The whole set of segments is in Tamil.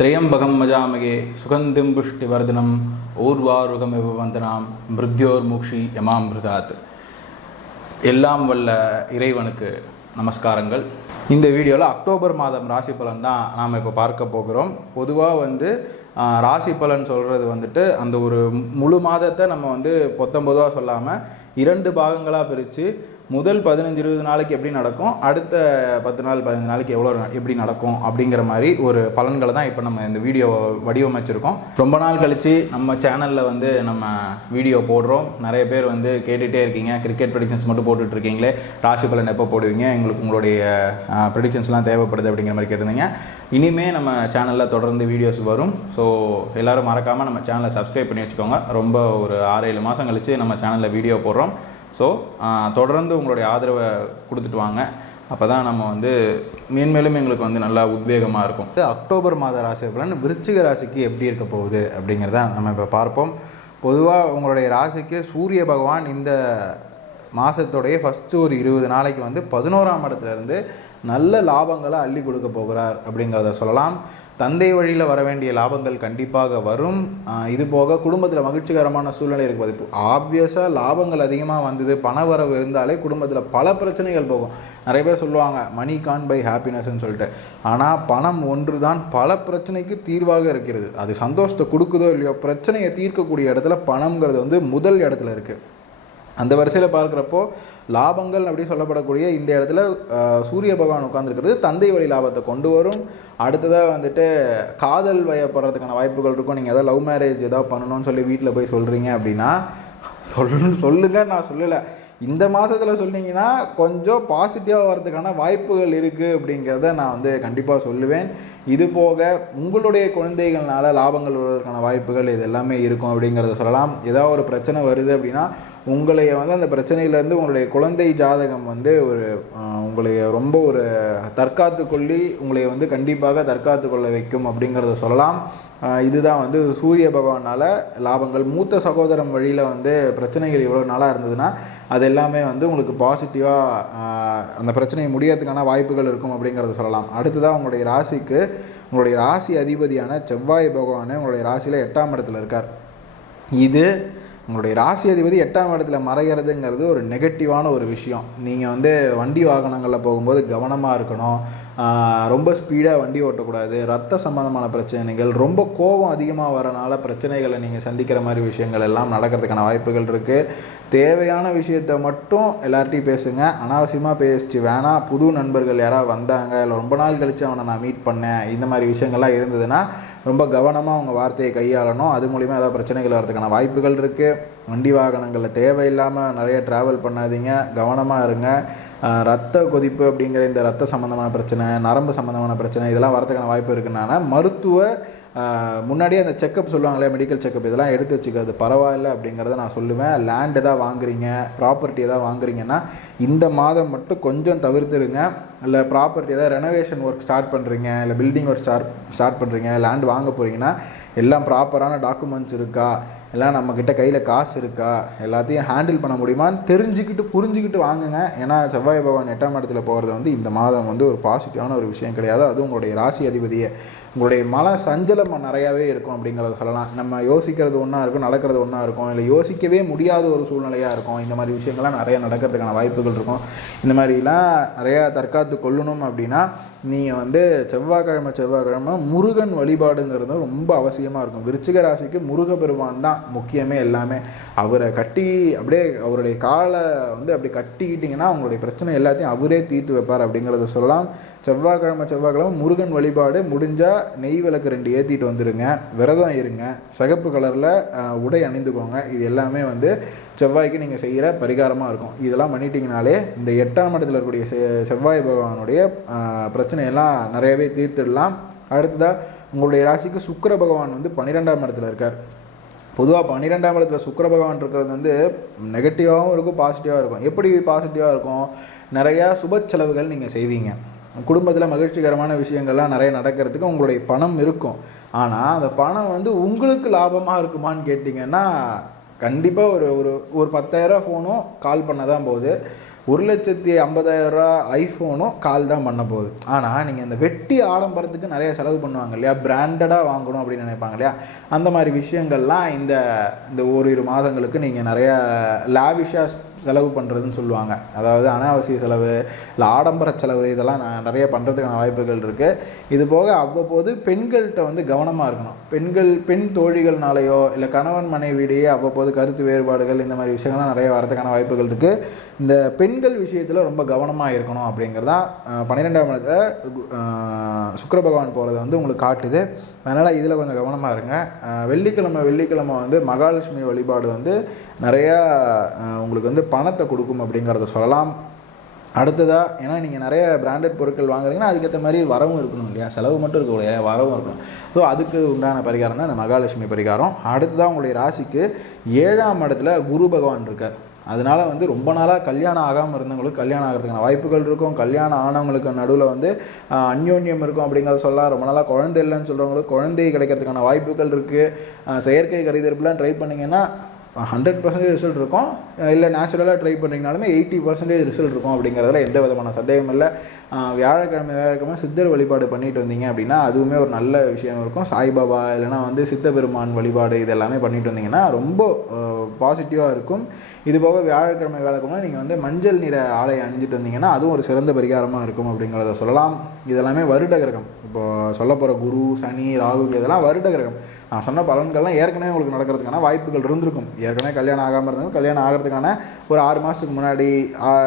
त्र्यंबकं मजामगे सुगंधिं पुष्टिवर्धनम् ஊர்வாருகமிவ வந்தனாம் மிருத்யோர் மூக்ஷி யமாமிருதாத். எல்லாம் வல்ல இறைவனுக்கு நமஸ்காரங்கள். இந்த வீடியோவில் அக்டோபர் மாதம் ராசி பலன் தான் நாம் இப்போ பார்க்க போகிறோம். பொதுவாக ராசி பலன் சொல்கிறது அந்த ஒரு முழு மாதத்தை நம்ம பொத்தம்பொதுவாக சொல்லாமல் 2 பாகங்களாக பிரித்து முதல் 15-20 நாளைக்கு எப்படி நடக்கும், அடுத்த 10 நாள் 15 நாளைக்கு எப்படி நடக்கும் அப்படிங்கிற மாதிரி ஒரு பலன்களை தான் இப்போ நம்ம இந்த வீடியோ வடிவமைச்சிருக்கோம். ரொம்ப நாள் கழித்து நம்ம சேனலில் நம்ம வீடியோ போடுறோம். நிறைய பேர் கேட்டுகிட்டே இருக்கீங்க, கிரிக்கெட் ப்ரெடிக்ஷன்ஸ் மட்டும் போட்டுட்ருக்கீங்களே, ராசி பலன் எப்போ போடுவீங்க, எங்களுக்கு உங்களுடைய ப்ரெடிக்ஷன்ஸ்லாம் தேவைப்படுது அப்படிங்கிற மாதிரி கேட்டிருந்தீங்க. இனிமேல் நம்ம சேனலில் தொடர்ந்து வீடியோஸ் வரும். ஸோ எல்லோரும் மறக்காமல் நம்ம சேனலை சப்ஸ்கிரைப் பண்ணி வச்சுக்கோங்க. ரொம்ப ஒரு 6-7 மாதம் கழித்து நம்ம சேனலில் வீடியோ போடுறோம். ஸோ தொடர்ந்து உங்களுடைய ஆதரவை கொடுத்துட்டு வாங்க. அப்போ தான் நம்ம மேன்மேலும் எங்களுக்கு நல்லா உத்வேகமாக இருக்கும். அக்டோபர் மாத ராசி பலன் விருச்சிக ராசிக்கு எப்படி இருக்க போகுது அப்படிங்கிறத நம்ம இப்போ பார்ப்போம். பொதுவாக உங்களுடைய ராசிக்கு சூரிய பகவான் இந்த மாதத்துடைய ஃபஸ்ட்டு ஒரு 20 நாளைக்கு 11ஆம் இடத்துலேருந்து நல்ல லாபங்களை அள்ளி கொடுக்க போகிறார் அப்படிங்கிறத சொல்லலாம். தந்தை வழியில் வர வேண்டிய லாபங்கள் கண்டிப்பாக வரும். இது போக குடும்பத்தில் மகிழ்ச்சிகரமான சூழ்நிலை இருக்குது. இப்போ ஆப்வியஸாக லாபங்கள் அதிகமாக வந்தது, பண வரவு இருந்தாலே குடும்பத்தில் பல பிரச்சனைகள் போகும். நிறைய பேர் சொல்லுவாங்க மணி கான் பை ஹாப்பினஸ்ன்னு சொல்லிட்டு. ஆனால் பணம் ஒன்று தான் பல பிரச்சனைக்கு தீர்வாக இருக்கிறது. அது சந்தோஷத்தை கொடுக்குதோ இல்லையோ, பிரச்சனையை தீர்க்கக்கூடிய இடத்துல பணம்ங்கிறது முதல் இடத்துல இருக்குது. அந்த வரிசையில் பார்க்குறப்போ லாபங்கள் அப்படி சொல்லப்படக்கூடிய இந்த இடத்துல சூரிய பகவான் உட்காந்துருக்கிறது தந்தை வழி லாபத்தை கொண்டு வரும். அடுத்ததாக காதல் வயப்படுறதுக்கான வாய்ப்புகள் இருக்கும். நீங்கள் எதாவது லவ் மேரேஜ் எதாவது பண்ணணும்னு சொல்லி வீட்டில் போய் சொல்கிறீங்க அப்படின்னா சொல்லுங்க, நான் சொல்லலை. இந்த மாதத்தில் சொன்னீங்கன்னா கொஞ்சம் பாசிட்டிவாக வர்றதுக்கான வாய்ப்புகள் இருக்குது அப்படிங்கிறத நான் கண்டிப்பாக சொல்லுவேன். இது போக உங்களுடைய குழந்தைகள்னால லாபங்கள் வருவதற்கான வாய்ப்புகள் இது எல்லாமே இருக்கும் அப்படிங்கிறத சொல்லலாம். ஏதாவது ஒரு பிரச்சனை வருது அப்படின்னா உங்களைய அந்த பிரச்சனையிலேருந்து உங்களுடைய குழந்தை ஜாதகம் ஒரு உங்களை ரொம்ப ஒரு தற்காத்து கொள்ளி உங்களை கண்டிப்பாக தற்காத்து கொள்ள வைக்கும் அப்படிங்கிறத சொல்லலாம். இதுதான் சூரிய பகவானால் லாபங்கள். மூத்த சகோதரம் வழியில் பிரச்சனைகள் இவ்வளோ நாளாக இருந்ததுன்னா அது எல்லாமே உங்களுக்கு பாசிட்டிவாக அந்த பிரச்சனையை முடியறதுக்கான வாய்ப்புகள் இருக்கும் அப்படிங்கிறத சொல்லலாம். அடுத்ததாக உங்களுடைய ராசிக்கு உங்களுடைய ராசி அதிபதியான செவ்வாய் பகவானே உங்களுடைய ராசியில் 8ஆம் இடத்துல இருக்கார். இது உங்களுடைய ராசி அதிபதி 8ஆம் இடத்துல மறைகிறதுங்கிறது ஒரு நெகட்டிவான ஒரு விஷயம். நீங்கள் வண்டி வாகனங்களில் போகும்போது கவனமாக இருக்கணும். ரொம்ப ஸ்பீடாக வண்டி ஓட்டக்கூடாது. ரத்த சம்பந்தமான பிரச்சனைகள், ரொம்ப கோபம் அதிகமாக வரனால பிரச்சனைகளை நீங்கள் சந்திக்கிற மாதிரி விஷயங்கள் எல்லாம் நடக்கிறதுக்கான வாய்ப்புகள் இருக்குது. தேவையான விஷயத்தை மட்டும் எல்லார்ட்டையும் பேசுங்க. அனாவசியமாக பேசிச்சு வேணாம். புது நண்பர்கள் யாராவது வந்தாங்க, இல்லை ரொம்ப நாள் கழித்து அவனை நான் மீட் பண்ணேன், இந்த மாதிரி விஷயங்கள்லாம் இருந்ததுன்னா ரொம்ப கவனமாக அவங்க வார்த்தையை கையாளணும். அது மூலிமா ஏதாவது பிரச்சனைகள் வரதுக்கான வாய்ப்புகள் இருக்குது. வண்டி வாகனங்களில் தேவையில்லாமல் நிறைய ட்ராவல் பண்ணாதீங்க, கவனமாக இருங்க. ரத்த கொதிப்பு அப்படிங்கிற இந்த ரத்த சம்மந்தமான பிரச்சனை, நரம்பு சம்மந்தமான பிரச்சனை இதெல்லாம் வரதுக்கான வாய்ப்பு இருக்குன்னா மருத்துவ முன்னாடியே அந்த செக்கப் சொல்லுவாங்களே, மெடிக்கல் செக்கப், இதெல்லாம் எடுத்து வச்சுக்கிறது பரவாயில்ல அப்படிங்கிறத நான் சொல்லுவேன். லேண்ட் எதாவது வாங்குறீங்க, ப்ராப்பர்ட்டி எதாவது வாங்குறீங்கன்னா இந்த மாதம் மட்டும் கொஞ்சம் தவிர்த்துருங்க. இல்லை ப்ராப்பர்ட்டி எதாவது ரெனோவேஷன் ஒர்க் ஸ்டார்ட் பண்ணுறீங்க, இல்லை பில்டிங் ஒர்க் ஸ்டார்ட் பண்ணுறீங்க, லேண்ட் வாங்க போகிறீங்கன்னா எல்லாம் ப்ராப்பரான டாக்குமெண்ட்ஸ் இருக்கா, எல்லாம் நம்மக்கிட்ட கையில் காசு இருக்கா, எல்லாத்தையும் ஹேண்டில் பண்ண முடியுமான்னு தெரிஞ்சுக்கிட்டு புரிஞ்சுக்கிட்டு வாங்குங்க. ஏன்னா செவ்வாய் பகவான் 8ஆம் இடத்துல போகிறது இந்த மாதம் ஒரு பாசிட்டிவான ஒரு விஷயம் கிடையாது. அதுவும் உங்களுடைய ராசி அதிபதியை உங்களுடைய மன சஞ்சலம் நிறையாவே இருக்கும் அப்படிங்கிறத சொல்லலாம். நம்ம யோசிக்கிறது ஒன்றா இருக்கும், நடக்கிறது ஒன்றா இருக்கும், இல்லை யோசிக்கவே முடியாத ஒரு சூழ்நிலையாக இருக்கும். இந்த மாதிரி விஷயங்கள்லாம் நிறையா நடக்கிறதுக்கான வாய்ப்புகள் இருக்கும். இந்த மாதிரிலாம் நிறையா தற்காத்து கொள்ளணும் அப்படின்னா நீங்கள் செவ்வாய்க்கிழமை முருகன் வழிபாடுங்கிறது ரொம்ப அவசியமாக இருக்கும். விருச்சிக ராசிக்கு முருகப்பெருமான் தான் முக்கியமே எல்லாமே. அவரை கட்டி அப்படியே அவருடைய காலை அப்படி கட்டிக்கிட்டிங்கன்னா உங்களுடைய பிரச்சனை எல்லாத்தையும் அவரே தீர்த்து வைப்பார் அப்படிங்கிறத சொல்லலாம். செவ்வாய்க்கிழமை முருகன் வழிபாடு முடிஞ்சால் நெய் விளக்கு 2 ஏற்றிட்டு வந்துடுங்க. விரதம் இருங்க. சிகப்பு கலரில் உடை அணிந்துக்கோங்க. இது எல்லாமே செவ்வாய்க்கு நீங்கள் செய்கிற பரிகாரமாக இருக்கும். இதெல்லாம் பண்ணிட்டீங்கனாலே இந்த 8ஆம் இடத்துல இருக்கக்கூடிய செவ்வாய் பகவானுடைய பிரச்சனையெல்லாம் நிறையவே தீர்த்துடலாம். அடுத்ததாக உங்களுடைய ராசிக்கு சுக்கிர பகவான் 12ஆம் இடத்துல இருக்கார். பொதுவாக 12ஆம் இடத்துல சுக்கிர பகவான் இருக்கிறது நெகட்டிவாகவும் இருக்கும், பாசிட்டிவாக இருக்கும். எப்படி பாசிட்டிவாக இருக்கும்? நிறையா சுப செலவுகள் நீங்கள் செய்வீங்க. குடும்பத்தில் மகிழ்ச்சிகரமான விஷயங்கள்லாம் நிறைய நடக்கிறதுக்கு உங்களுடைய பணம் இருக்கும். ஆனால் அந்த பணம் உங்களுக்கு லாபமாக இருக்குமான்னு கேட்டிங்கன்னா கண்டிப்பாக ஒரு ஒரு 10,000 ஃபோனும் கால் பண்ண தான் போகுது. 1,50,000 ஐஃபோனும் கால் தான் பண்ண போகுது. ஆனால் நீங்கள் இந்த வெட்டி ஆடம்பரத்துக்கு நிறைய செலவு பண்ணுவாங்க இல்லையா, பிராண்டடாக வாங்கணும் அப்படின்னு நினைப்பாங்க இல்லையா, அந்த மாதிரி விஷயங்கள்லாம் இந்த ஓரிரு மாதங்களுக்கு நீங்கள் நிறையா லாவிஷாக செலவு பண்ணுறதுன்னு சொல்லுவாங்க. அதாவது அனாவசிய செலவு இல்லை ஆடம்பர செலவு இதெல்லாம் நிறைய பண்ணுறதுக்கான வாய்ப்புகள் இருக்குது. இது போக அவ்வப்போது பெண்கள்கிட்ட வந்து கவனமாக இருக்கணும். பெண் தோழிகள்னாலேயோ இல்லை கணவன் மனைவியிடையே அவ்வப்போது கருத்து வேறுபாடுகள் இந்த மாதிரி விஷயங்கள்லாம் நிறைய வரதுக்கான வாய்ப்புகள் இருக்குது. இந்த பெண்கள் விஷயத்தில் ரொம்ப கவனமாக இருக்கணும் அப்படிங்கிறதான் 12ஆம் இடத்துல சுக்கிர பகவான் போகிறது வந்து உங்களுக்கு காட்டுது. அதனால் இதில் கொஞ்சம் கவனமாக இருங்க. வெள்ளிக்கிழமை வந்து மகாலட்சுமி வழிபாடு வந்து நிறையா உங்களுக்கு வந்து பணத்தை கொடுக்கும் அப்படிங்கிறத சொல்லலாம். அடுத்ததாக ஏன்னா நீங்கள் நிறைய பிராண்டட் பொருட்கள் வாங்குறீங்கன்னா அதுக்கேற்ற மாதிரி வரவும் இருக்கணும் இல்லையா, செலவு மட்டும் இருக்கக்கூடாது, வரவும் இருக்கணும். ஸோ அதுக்கு உண்டான பரிகாரம் தான் இந்த மகாலட்சுமி பரிகாரம். அடுத்ததாக உங்களுடைய ராசிக்கு 7ஆம் இடத்துல குரு பகவான் இருக்கார். அதனால் வந்து ரொம்ப நாளாக கல்யாணம் ஆகாமல் இருந்தவங்களுக்கு கல்யாணம் ஆகிறதுக்கான வாய்ப்புகள் இருக்கும். கல்யாணம் ஆனவங்களுக்கு நடுவில் வந்து அந்யோன்யம் இருக்கும் அப்படிங்கிறத சொல்லலாம். ரொம்ப நாளாக குழந்தை இல்லைன்னு சொல்கிறவங்களுக்கு குழந்தை கிடைக்கிறதுக்கான வாய்ப்புகள் இருக்குது. செயற்கை கருதற்பெல்லாம் ட்ரை பண்ணிங்கன்னா 100% ரிசல்ட் இருக்கும். இல்லை நேச்சுரலாக ட்ரை பண்ணுறீங்கனாலுமே 80% ரிசல்ட் இருக்கும் அப்படிங்கிறதுல எந்த விதமான சந்தேகம் இல்லை. வியாழக்கிழமை சித்தர் வழிபாடு பண்ணிட்டு வந்தீங்க அப்படின்னா அதுவுமே ஒரு நல்ல விஷயம் இருக்கும். சாய்பாபா இல்லைனா வந்து சித்த பெருமான் வழிபாடு இதெல்லாமே பண்ணிட்டு வந்தீங்கன்னா ரொம்ப பாசிட்டிவாக இருக்கும். இது போக வியாழக்கிழமை நீங்கள் வந்து மஞ்சள் நிற ஆடை அணிஞ்சிட்டு வந்தீங்கன்னா அதுவும் ஒரு சிறந்த பரிகாரமாக இருக்கும் அப்படிங்கிறத சொல்லலாம். இதெல்லாமே வருட கிரகம். இப்போது சொல்ல போகிற குரு, சனி, ராகு இதெல்லாம் வருட கிரகம். நான் சொன்ன பலன்கள்லாம் ஏற்கனவே உங்களுக்கு நடக்கிறதுக்கான வாய்ப்புகள் இருந்திருக்கும். ஏற்கனவே கல்யாணம் ஆகாமல் இருந்தவங்க கல்யாணம் ஆகிறதுக்கான ஒரு 6 மாதத்துக்கு முன்னாடி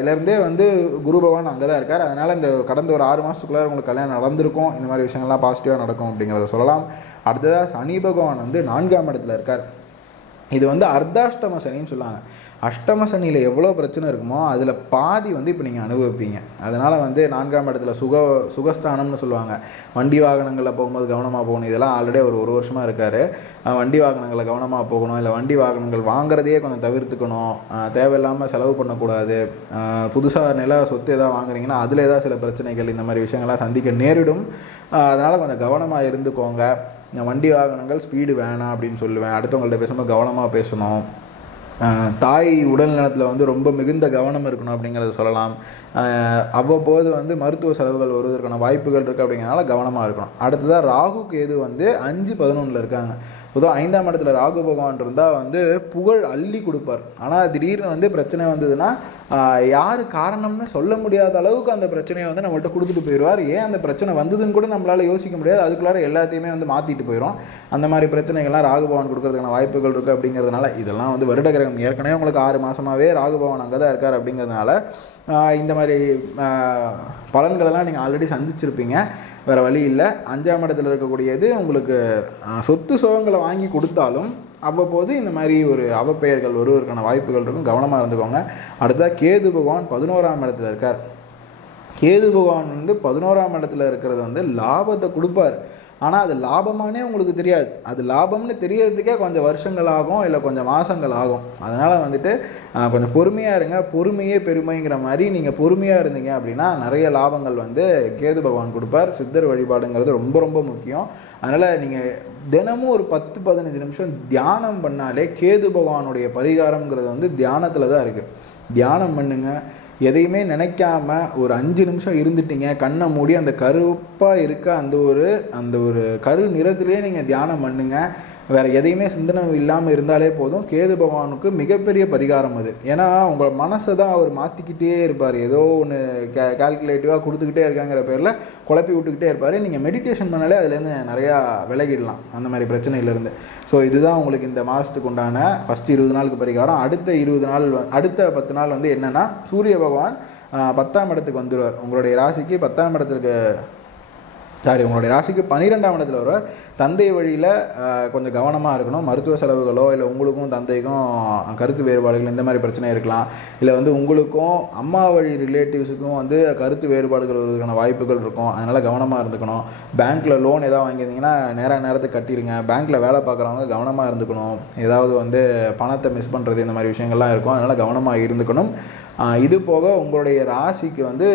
இலேருந்தே வந்து குரு பகவான் அங்கே தான் இருக்கார். அதனால் இந்த கடந்த ஒரு 6 மாதத்துக்குள்ளே உங்களுக்கு கல்யாணம் நடந்திருக்கும். இந்த மாதிரி விஷயங்கள்லாம் பாசிட்டிவாக நடக்கும் அப்படிங்கிறத சொல்லலாம். அடுத்ததாக சனி பகவான் வந்து 4ஆம் இடத்துல இருக்கார். இது வந்து அர்த்தாஷ்டம சனின்னு சொல்லுவாங்க. அஷ்டம சனியில் எவ்வளோ பிரச்சனை இருக்குமோ அதில் பாதி வந்து இப்போ நீங்கள் அனுபவிப்பீங்க. அதனால் வந்து 4ஆம் இடத்துல சுகஸ்தானம்னு சொல்லுவாங்க. வண்டி வாகனங்களில் போகும்போது கவனமாக போகணும். இதெல்லாம் ஆல்ரெடி ஒரு வருஷமாக இருக்கார். வண்டி வாகனங்களில் கவனமாக போகணும். இல்லை வண்டி வாகனங்கள் வாங்குறதையே கொஞ்சம் தவிர்த்துக்கணும். தேவையில்லாமல் செலவு பண்ணக்கூடாது. புதுசாக நில சொத்து எதாவது வாங்குறீங்கன்னா அதில் ஏதாவது சில பிரச்சனைகள் இந்த மாதிரி விஷயங்கள்லாம் சந்திக்க நேரிடும். அதனால் கொஞ்சம் கவனமாக இருந்துக்கோங்க. வண்டி வாகனங்கள் ஸ்பீடு வேணாம் அப்படின்னு சொல்லுவேன். அடுத்தவங்கள்ட்ட பேசும்போது கவனமாக பேசணும். தாய் உடல் நலத்தில் வந்து ரொம்ப மிகுந்த கவனம் இருக்கணும் அப்படிங்கிறத சொல்லலாம். அவ்வப்போது வந்து மருத்துவ செலவுகள் வருவதற்கான வாய்ப்புகள் இருக்குது அப்படிங்கிறதுனால கவனமாக இருக்கணும். அடுத்ததாக ராகு கேது வந்து 5-11 இருக்காங்க. பொதுவாக 5ஆம் இடத்துல ராகு பகவான் இருந்தால் வந்து புகழ் அள்ளி கொடுப்பார். ஆனால் திடீர்னு வந்து பிரச்சனை வந்ததுன்னா யார் காரணம்னு சொல்ல முடியாத அளவுக்கு அந்த பிரச்சனையை வந்து நம்மள்கிட்ட கொடுத்துட்டு போயிடுவார். ஏன் அந்த பிரச்சனை வந்ததுன்னு கூட நம்மளால் யோசிக்க முடியாது. அதுக்குள்ளார எல்லாத்தையுமே வந்து மாற்றிட்டு போயிடும். அந்த மாதிரி பிரச்சனைகள்லாம் ராகு பகவான் கொடுக்கறதுக்கான வாய்ப்புகள் இருக்குது அப்படிங்கிறதுனால இதெல்லாம் வந்து வருட கிரகம். ஏற்கனவே உங்களுக்கு 6 மாதமாகவே ராகு பகவான் அங்கே தான் இருக்கார் அப்படிங்கிறதுனால இந்த மாதிரி பலன்களெல்லாம் நீங்கள் ஆல்ரெடி சந்திச்சிருப்பீங்க. வேறு வழி இல்லை. 5ஆம் இடத்துல இருக்கக்கூடியது உங்களுக்கு சொத்து சுகங்களை வாங்கி கொடுத்தாலும் அவ்வப்போது இந்த மாதிரி ஒரு அவப்பெயர்கள் வருவதற்கான வாய்ப்புகள் இருக்கும். கவனமாக இருந்துக்கோங்க. அடுத்ததாக கேது பகவான் 11ஆம் இடத்துல இருக்கார். கேது பகவான் வந்து 11ஆம் இடத்துல இருக்கிறது வந்து லாபத்தை கொடுப்பார். ஆனால் அது லாபமானே உங்களுக்கு தெரியாது. அது லாபம்னு தெரியறதுக்கே கொஞ்சம் வருஷங்கள் ஆகும், இல்லை கொஞ்சம் மாதங்கள் ஆகும். அதனால் வந்துட்டு கொஞ்சம் பொறுமையாக இருங்க. பொறுமையே பெருமைங்கிற மாதிரி நீங்கள் பொறுமையாக இருந்தீங்க அப்படின்னா நிறைய லாபங்கள் வந்து கேது பகவான் கொடுப்பார். சித்தர் வழிபாடுங்கிறது ரொம்ப ரொம்ப முக்கியம். அதனால் நீங்கள் தினமும் ஒரு 10-15 நிமிஷம் தியானம் பண்ணாலே கேது பகவானுடைய பரிகாரங்கிறது வந்து தியானத்தில் தான் இருக்குது. தியானம் பண்ணுங்க. எதையுமே நினைக்காம ஒரு 5 நிமிஷம் இருந்துட்டீங்க, கண்ணை மூடி அந்த கருப்பாக இருக்க அந்த ஒரு கரு நிறத்திலே நீங்கள் தியானம் பண்ணுங்க. வேறு எதையுமே சிந்தனை இல்லாமல் இருந்தாலே போதும். கேது பகவானுக்கு மிகப்பெரிய பரிகாரம் அது. ஏன்னா உங்கள் மனசை தான் அவர் மாற்றிக்கிட்டே இருப்பார். ஏதோ ஒன்று கால்குலேட்டிவாக கொடுத்துக்கிட்டே இருக்காங்கிற பேரில் குழப்பி விட்டுக்கிட்டே இருப்பார். நீங்கள் மெடிடேஷன் பண்ணாலே அதுலேருந்து நிறையா விலகிடலாம் அந்த மாதிரி பிரச்சனையிலேருந்து. ஸோ இதுதான் உங்களுக்கு இந்த மாதத்துக்கு உண்டான ஃபஸ்ட்டு 20 நாளுக்கு பரிகாரம். அடுத்த 20 நாள் அடுத்த 10 நாள் வந்து என்னென்னா சூரிய பகவான் 10ஆம் இடத்துக்கு வந்துடுவார். உங்களுடைய ராசிக்கு 10ஆம் இடத்துக்கு உங்களுடைய ராசிக்கு 12ஆம் இடத்துல வருவார். தந்தை வழியில் கொஞ்சம் கவனமாக இருக்கணும். மருத்துவ செலவுகளோ இல்லை உங்களுக்கும் தந்தைக்கும் கருத்து வேறுபாடுகள் இந்த மாதிரி பிரச்சனை இருக்கலாம். இல்லை வந்து உங்களுக்கும் அம்மா வழி ரிலேட்டிவ்ஸுக்கும் வந்து கருத்து வேறுபாடுகள் வருவதற்கான வாய்ப்புகள் இருக்கும். அதனால் கவனமாக இருந்துக்கணும். பேங்க்கில் லோன் எதாவது வாங்கியிருந்தீங்கன்னா நேரத்துக்கு கட்டிடுங்க. பேங்க்கில் வேலை பார்க்குறவங்க கவனமாக இருந்துக்கணும். ஏதாவது வந்து பணத்தை மிஸ் பண்ணுறது இந்த மாதிரி விஷயங்கள்லாம் இருக்கும். அதனால் கவனமாக இருந்துக்கணும். இது போக உங்களுடைய ராசிக்கு வந்து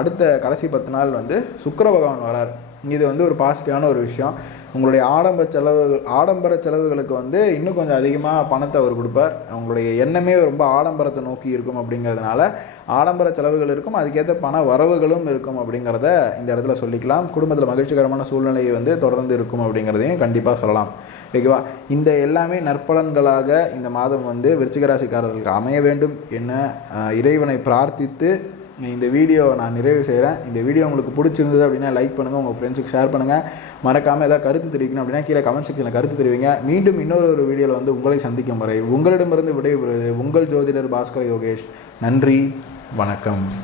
அடுத்த கடைசி 10 நாள் வந்து சுக்கிர பகவான் வரார். இது வந்து ஒரு பாசிட்டிவான ஒரு விஷயம். உங்களுடைய ஆடம்பர செலவுகளுக்கு வந்து இன்னும் கொஞ்சம் அதிகமாக பணத்தை அவர் கொடுப்பார். உங்களுடைய எண்ணமே ரொம்ப ஆடம்பரத்தை நோக்கி இருக்கும் அப்படிங்கிறதுனால ஆடம்பர செலவுகள் இருக்கும், அதுக்கேற்ற பண வரவுகளும் இருக்கும் அப்படிங்கிறத இந்த இடத்துல சொல்லிக்கலாம். குடும்பத்தில் மகிழ்ச்சிகரமான சூழ்நிலை வந்து தொடர்ந்து இருக்கும் அப்படிங்கிறதையும் கண்டிப்பாக சொல்லலாம். ஓகேவா? இந்த எல்லாமே நற்பலன்களாக இந்த மாதம் வந்து விருச்சிக ராசிக்காரர்களுக்கு அமைய வேண்டும் என்ன இறைவனை பிரார்த்தித்து இந்த வீடியோ நான் நிறைவு செய்கிறேன். இந்த வீடியோ உங்களுக்கு பிடிச்சிருந்தது அப்படின்னா லைக் பண்ணுங்கள், உங்கள் ஃப்ரெண்ட்ஸுக்கு ஷேர் பண்ணுங்கள். மறக்காமல் ஏதாவது கருத்து தெரிவிக்கணும் அப்படின்னா கீழே கமெண்ட் செக்ஷனில் கருத்து தெரிவிங்க. மீண்டும் இன்னொரு வீடியோவில் வந்து உங்களை சந்திக்கும் வரை உங்களிடமிருந்து விடைபெறுவது உங்கள் ஜோதிடர் பாஸ்கர் யோகேஷ். நன்றி, வணக்கம்.